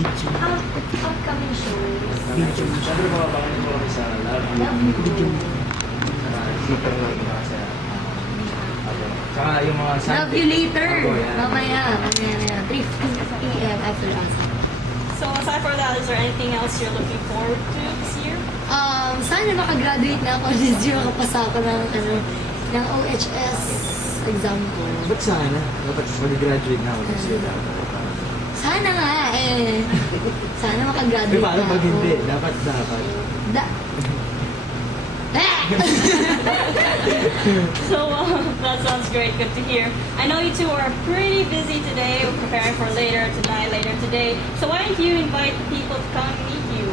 Upcoming shows. Siyempre po, bakanin po kami sa Love Love You. Super lang yung mga sa... Saka yung mga Sunday. Love You Later. Ako, yan. Mamaya. 3:15 p.m. after ASA. So aside from that, is there anything else you're looking forward to this year? Sana makagraduate na ako this year. Makapasa ako ng OHS exam ko. Ba't sana? Dapat mag-graduate na ako this year. Sana nga eh. Sana makagraduate Paano na pag ako. hindi? Dapat. So that sounds great. Good to hear. I know you two are pretty busy today. We're preparing for later tonight, later today. So why don't you invite the people to come meet you?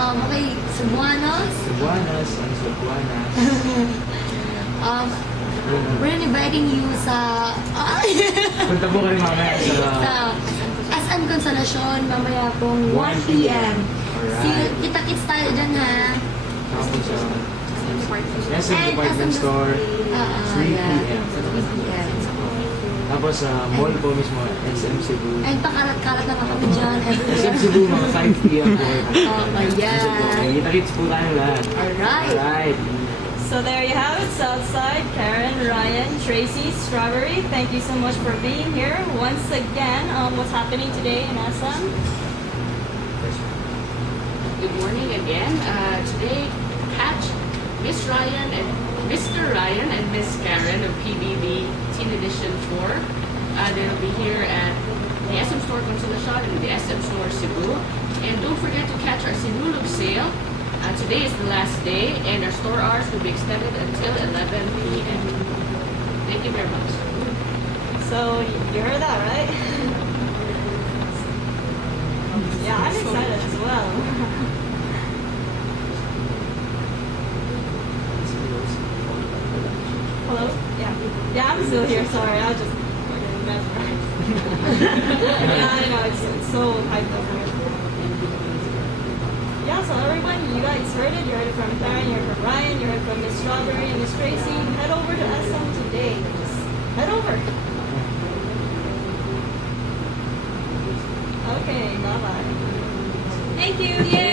Okay, Cebuanos. Cebuanas, ang Cebuanas. We're inviting you sa... Punta po kayo mamaya sa... sa SM Consolacion, mamaya pong 1 p.m. Alright. Kita-kits tayo dyan, ha? Tapos sa... SM Department Store, 3 p.m. 3 p.m. Tapos sa mall po mismo, SM Cebu. And pakalat-kalat naman kami dyan. SM Cebu, mga 5 p.m. po. Yeah. Kita-kits po tayo lahat. Alright. Alright. So there you have it, Southside, Karen, Ryan, Tracy, Strawberry. Thank you so much for being here. Once again, what's happening today in SM? Good morning again. Today, catch Miss Ryan and Mr. Ryan and Miss Karen of PBB Teen Edition 4. They'll be here at the SM Store Consolacion and the SM Store Cebu. And don't forget to catch our Sinulog sale. Today is the last day, and our store hours will be extended until 11 p.m. Thank you very much. So you heard that, right? Yeah, I'm excited as well. Hello? Yeah, I'm still here. Sorry, I was just mesmerized. Yeah, I know it's so hyped up here. Yeah, so everyone, you guys heard it. You heard it from Karen, you heard from Ryan, you heard from Miss Strawberry and Miss Tracy. Head over to SM today. Just head over. Okay, bye-bye. Thank you. Yay!